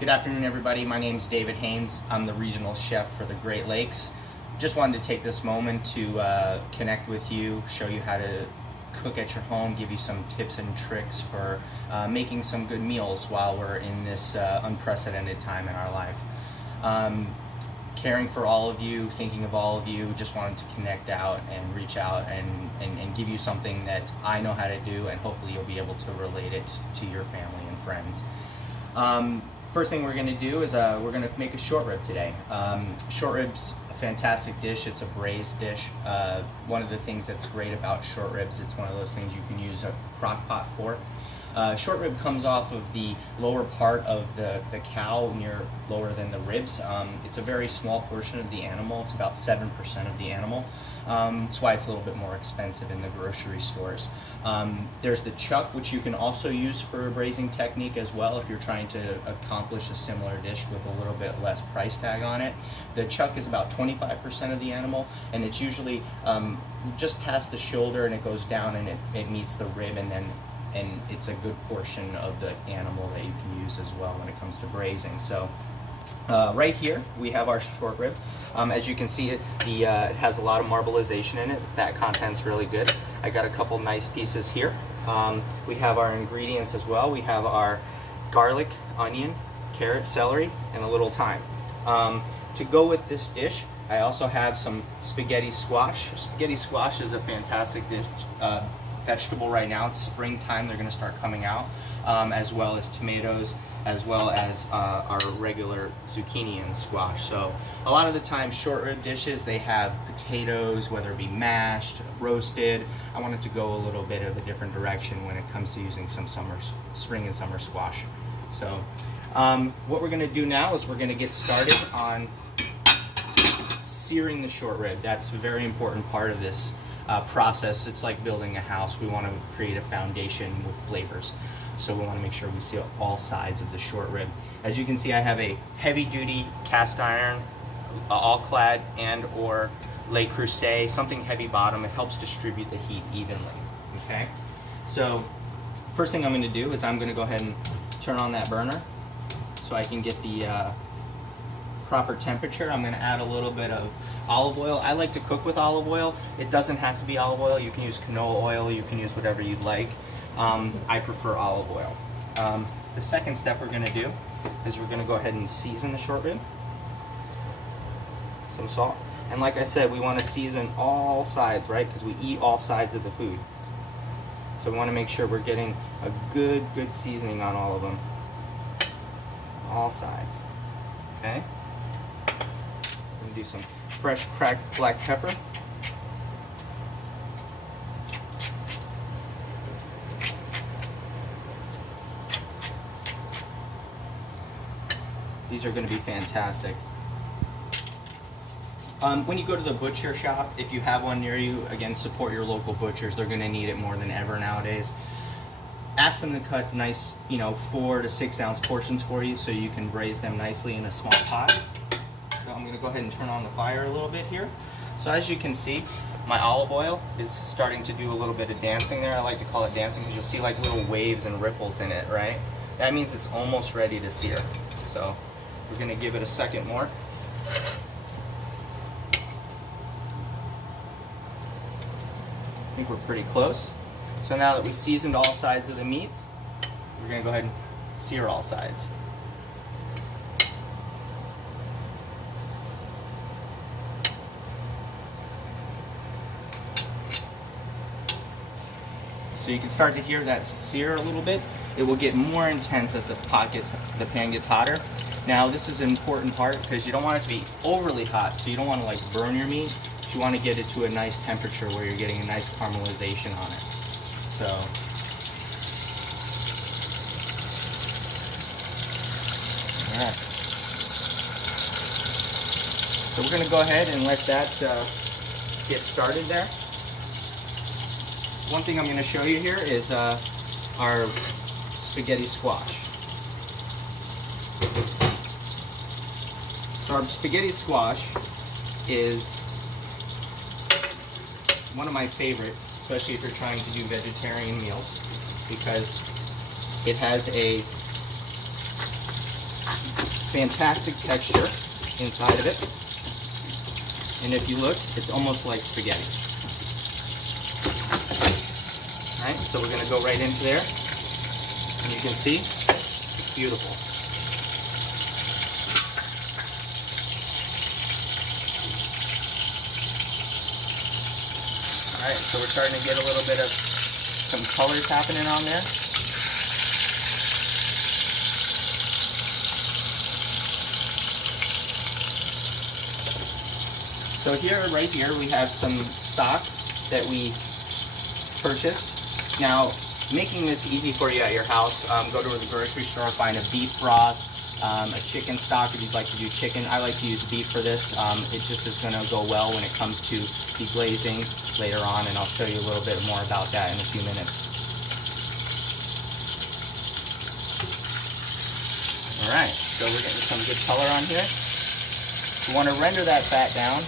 Good afternoon, everybody. My name is David Haynes. I'm the regional chef for the Great Lakes. Just wanted to take this moment to connect with you, show you how to cook at your home, give you some tips and tricks for making some good meals while we're in this unprecedented time in our life. Caring for all of you, thinking of all of you, just wanted to connect out and reach out and give you something that I know how to do, and hopefully you'll be able to relate it to your family and friends. First thing we're going to do is we're going to make a short rib today. Short rib's a fantastic dish. It's a braised dish. One of the things that's great about short ribs, it's one of those things you can use a crock pot for. Short rib comes off of the lower part of the cow, near lower than the ribs. It's a very small portion of the animal. It's about 7% of the animal. That's why it's a little bit more expensive in the grocery stores. There's the chuck, which you can also use for a braising technique as well if you're trying to accomplish a similar dish with a little bit less price tag on it. The chuck is about 25% of the animal, and it's usually just past the shoulder, and it goes down and it meets the rib, and it's a good portion of the animal that you can use as well when it comes to braising. So right here we have our short rib. As you can see, it has a lot of marbleization in it. The fat content's really good. I got a couple nice pieces here. We have our ingredients as well. We have our garlic, onion, carrot, celery, and a little thyme. To go with this dish, I also have some spaghetti squash. Spaghetti squash is a fantastic dish. Vegetable right now. It's springtime, they're going to start coming out, as well as tomatoes, as well as our regular zucchini and squash. So a lot of the time short rib dishes, they have potatoes, whether it be mashed, roasted. I wanted to go a little bit of a different direction when it comes to using some spring and summer squash. So what we're going to do now is we're going to get started on searing the short rib. That's a very important part of this process. It's like building a house. We want to create a foundation with flavors, so we want to make sure we seal all sides of the short rib. As you can see, I have a heavy duty cast iron, all clad and or Le Creuset, something heavy bottom. It helps distribute the heat evenly. Okay, so first thing I'm going to do is I'm going to go ahead and turn on that burner so I can get the proper temperature. I'm going to add a little bit of olive oil. I like to cook with olive oil. It doesn't have to be olive oil. You can use canola oil. You can use whatever you'd like. I prefer olive oil. The second step we're going to do is we're going to go ahead and season the short rib. Some salt. And like I said, we want to season all sides, right? Because we eat all sides of the food. So we want to make sure we're getting a good seasoning on all of them. All sides. Okay? Do some fresh cracked black pepper. These are going to be fantastic. When you go to the butcher shop, if you have one near you, again, support your local butchers. They're going to need it more than ever nowadays. Ask them to cut nice, 4 to 6 ounce portions for you so you can braise them nicely in a small pot. So I'm going to go ahead and turn on the fire a little bit here. So as you can see, my olive oil is starting to do a little bit of dancing there. I like to call it dancing because you'll see like little waves and ripples in it, right? That means it's almost ready to sear. So we're going to give it a second more. I think we're pretty close. So now that we seasoned all sides of the meats, we're going to go ahead and sear all sides. So you can start to hear that sear a little bit. It will get more intense as the pan gets hotter. Now this is an important part because you don't want it to be overly hot, so you don't want to like burn your meat. But you want to get it to a nice temperature where you're getting a nice caramelization on it. So all right. So we're going to go ahead and let that get started there. One thing I'm going to show you here is our spaghetti squash. So our spaghetti squash is one of my favorite, especially if you're trying to do vegetarian meals, because it has a fantastic texture inside of it. And if you look, it's almost like spaghetti. All right, so we're gonna go right into there. And you can see, it's beautiful. All right, so we're starting to get a little bit of some colors happening on there. So here, right here, we have some stock that we purchased. Now, making this easy for you at your house, go to the grocery store, find a beef broth, a chicken stock if you'd like to do chicken. I like to use beef for this. It just is going to go well when it comes to deglazing later on, and I'll show you a little bit more about that in a few minutes. All right, so we're getting some good color on here. We want to render that fat down.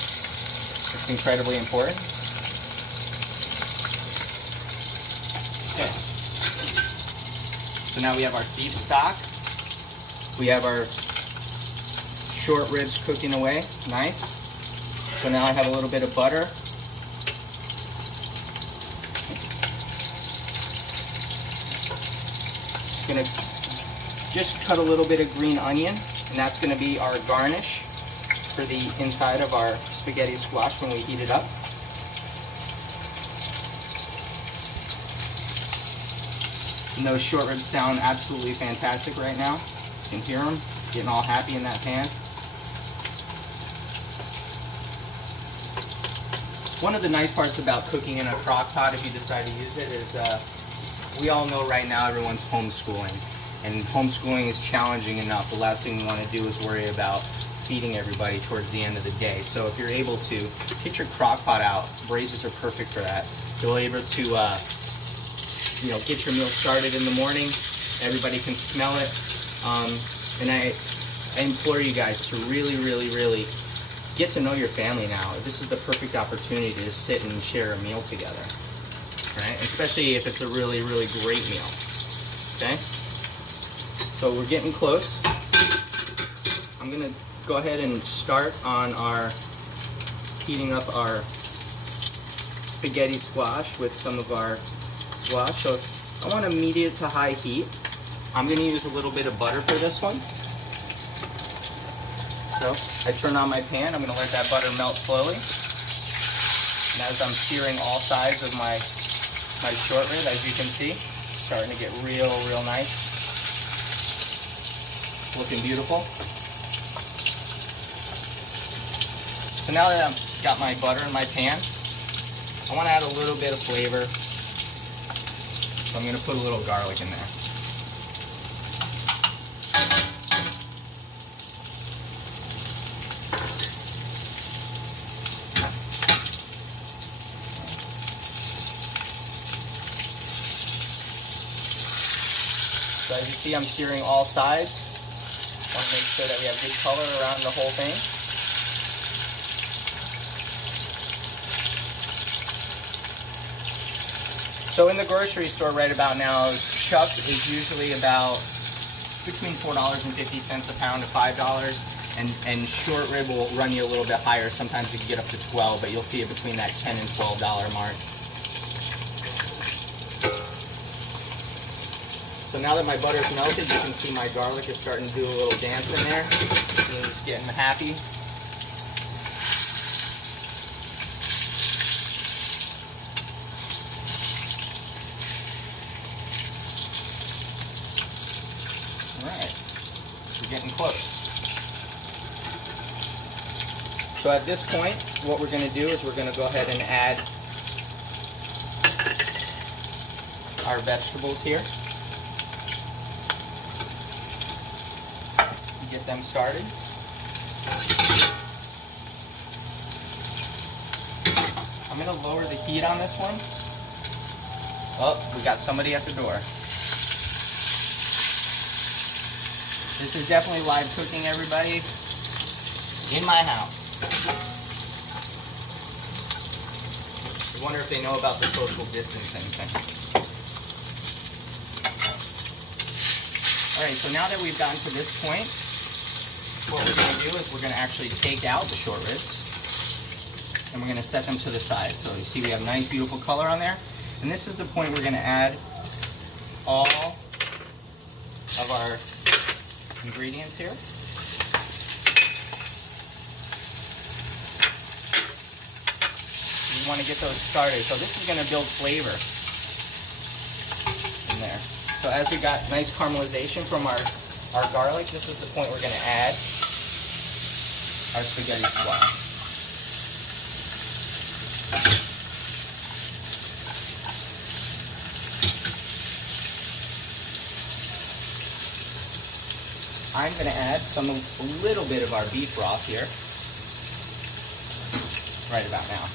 It's incredibly important. Okay. So now we have our beef stock. We have our short ribs cooking away. Nice. So now I have a little bit of butter. Gonna just cut a little bit of green onion, and that's gonna be our garnish for the inside of our spaghetti squash when we heat it up. And those short ribs sound absolutely fantastic right now. You can hear them getting all happy in that pan. One of the nice parts about cooking in a crock pot, if you decide to use it, is we all know right now everyone's homeschooling. And homeschooling is challenging enough. The last thing you want to do is worry about feeding everybody towards the end of the day. So if you're able to get your crock pot out, braisers are perfect for that. You're able to get your meal started in the morning. Everybody can smell it. And I implore you guys to really, really, really get to know your family now. This is the perfect opportunity to sit and share a meal together, right? Especially if it's a really, really great meal, okay? So we're getting close. I'm gonna go ahead and start on heating up our spaghetti squash with some of our squash. So I want to medium to high heat. I'm going to use a little bit of butter for this one. So I turn on my pan. I'm going to let that butter melt slowly. And as I'm searing all sides of my short rib, as you can see, it's starting to get real, real nice. Looking beautiful. So now that I've got my butter in my pan, I want to add a little bit of flavor. So I'm going to put a little garlic in there. So as you see, I'm searing all sides. I want to make sure that we have good color around the whole thing. So in the grocery store right about now, chuck is usually about between $4.50 a pound to $5, and short rib will run you a little bit higher. Sometimes you can get up to $12, but you'll see it between that $10 and $12 mark. So now that my butter's melted, you can see my garlic is starting to do a little dance in there. It's getting happy. Alright, we're getting close. So at this point, what we're going to do is we're going to go ahead and add our vegetables here. Get them started. I'm going to lower the heat on this one. Oh, we got somebody at the door. This is definitely live cooking, everybody, in my house. I wonder if they know about the social distancing thing. Alright, so now that we've gotten to this point, what we're going to do is we're going to actually take out the short ribs and we're going to set them to the side. So you see we have nice beautiful color on there. And this is the point we're going to add all of our ingredients here. You want to get those started. So this is going to build flavor in there. So as we got nice caramelization from our garlic, this is the point we're going to add our spaghetti squash. I'm going to add a little bit of our beef broth here, right about now.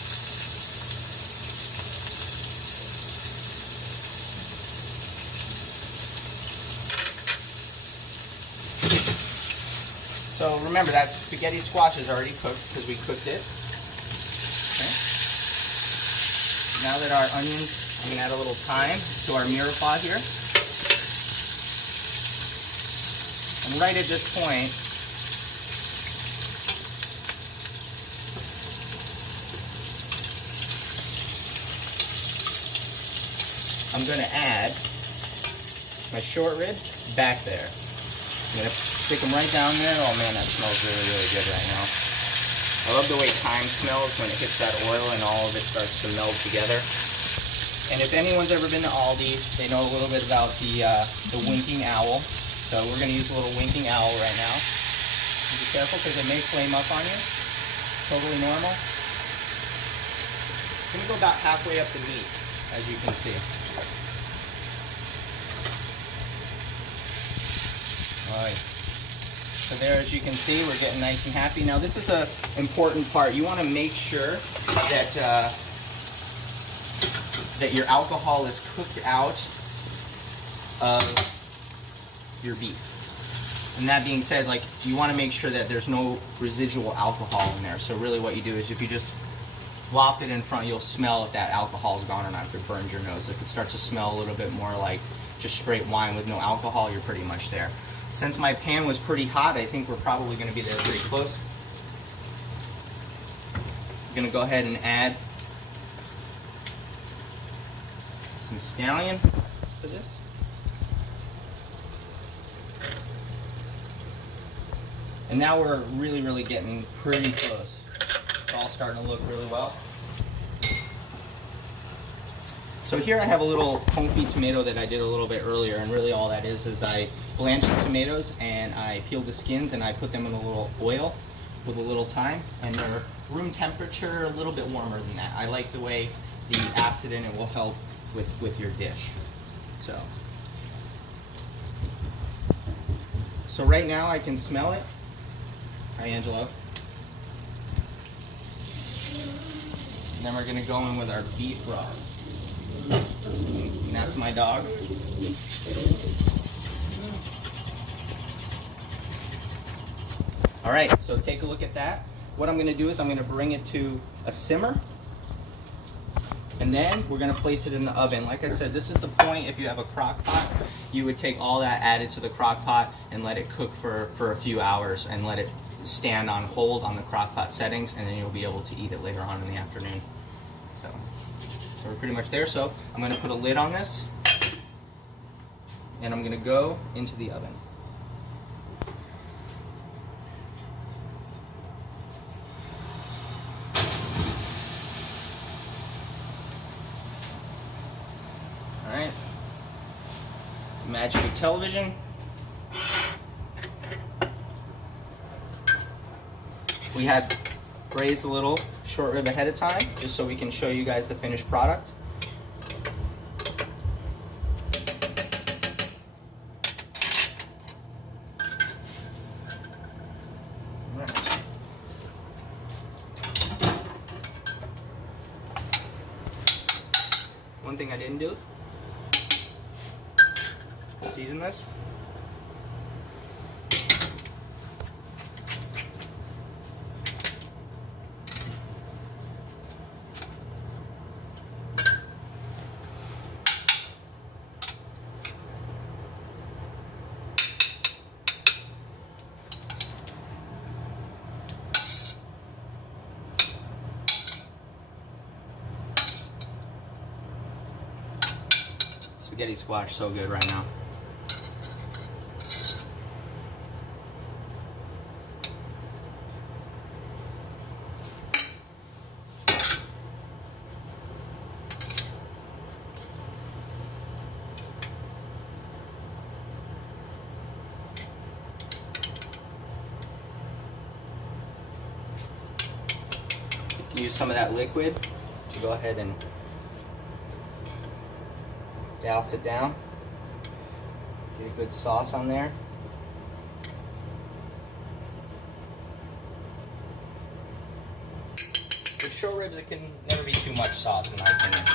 So remember that spaghetti squash is already cooked because we cooked it. Okay. Now that our onions, I'm going to add a little thyme to our mirepoix here. And right at this point, I'm going to add my short ribs back there. I'm going to stick them right down there. Oh man, that smells really, really good right now. I love the way thyme smells when it hits that oil and all of it starts to meld together. And if anyone's ever been to Aldi, they know a little bit about the winking owl. So we're going to use a little winking owl right now. Be careful because it may flame up on you. Totally normal. I'm going to go about halfway up the meat, as you can see. All right. So there, as you can see, we're getting nice and happy. Now this is an important part. You want to make sure that that your alcohol is cooked out of your beef. And that being said, like, you want to make sure that there's no residual alcohol in there. So really what you do is if you just waft it in front, you'll smell if that alcohol is gone or not, if it burns your nose. If it starts to smell a little bit more like just straight wine with no alcohol, you're pretty much there. Since my pan was pretty hot, I think we're probably going to be there pretty close. I'm going to go ahead and add some scallion to this. And now we're really, really getting pretty close. It's all starting to look really well. So here I have a little confit tomato that I did a little bit earlier, and really all that is I blanched the tomatoes and I peeled the skins and I put them in a little oil with a little thyme, and they're room temperature, a little bit warmer than that. I like the way the acid in it will help with your dish. So right now I can smell it. Hi, Angelo. And then we're going to go in with our beef broth. And that's my dog. All right, so take a look at that. What I'm going to do is I'm going to bring it to a simmer. And then we're going to place it in the oven. Like I said, this is the point. If you have a crock pot, you would take all that, add it to the crock pot, and let it cook for a few hours and let it stand on hold on the crock pot settings, and then you'll be able to eat it later on in the afternoon. So we're pretty much there. So I'm going to put a lid on this, and I'm going to go into the oven. All right, magic of television. We had braised a little short rib ahead of time, just so we can show you guys the finished product. Right. One thing I didn't do, season this. spaghetti squash so good right now. Use some of that liquid to go ahead and douse it down. Get a good sauce on there. With short ribs, it can never be too much sauce in my opinion.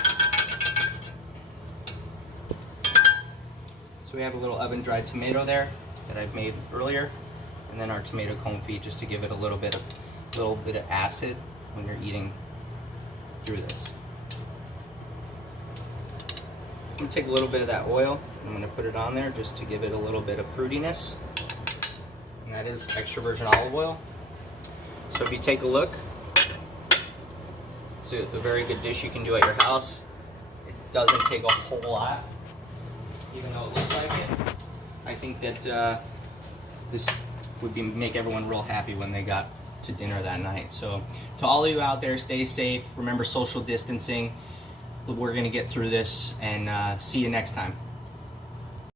So we have a little oven-dried tomato there that I've made earlier, and then our tomato confit just to give it a little bit of acid when you're eating through this. I'm going to take a little bit of that oil and I'm going to put it on there just to give it a little bit of fruitiness, and that is extra virgin olive oil. So if you take a look, it's a very good dish you can do at your house. It doesn't take a whole lot, even though it looks like it. I think that this would make everyone real happy when they got to dinner that night. So to all of you out there, stay safe, remember social distancing. We're gonna get through this, and see you next time.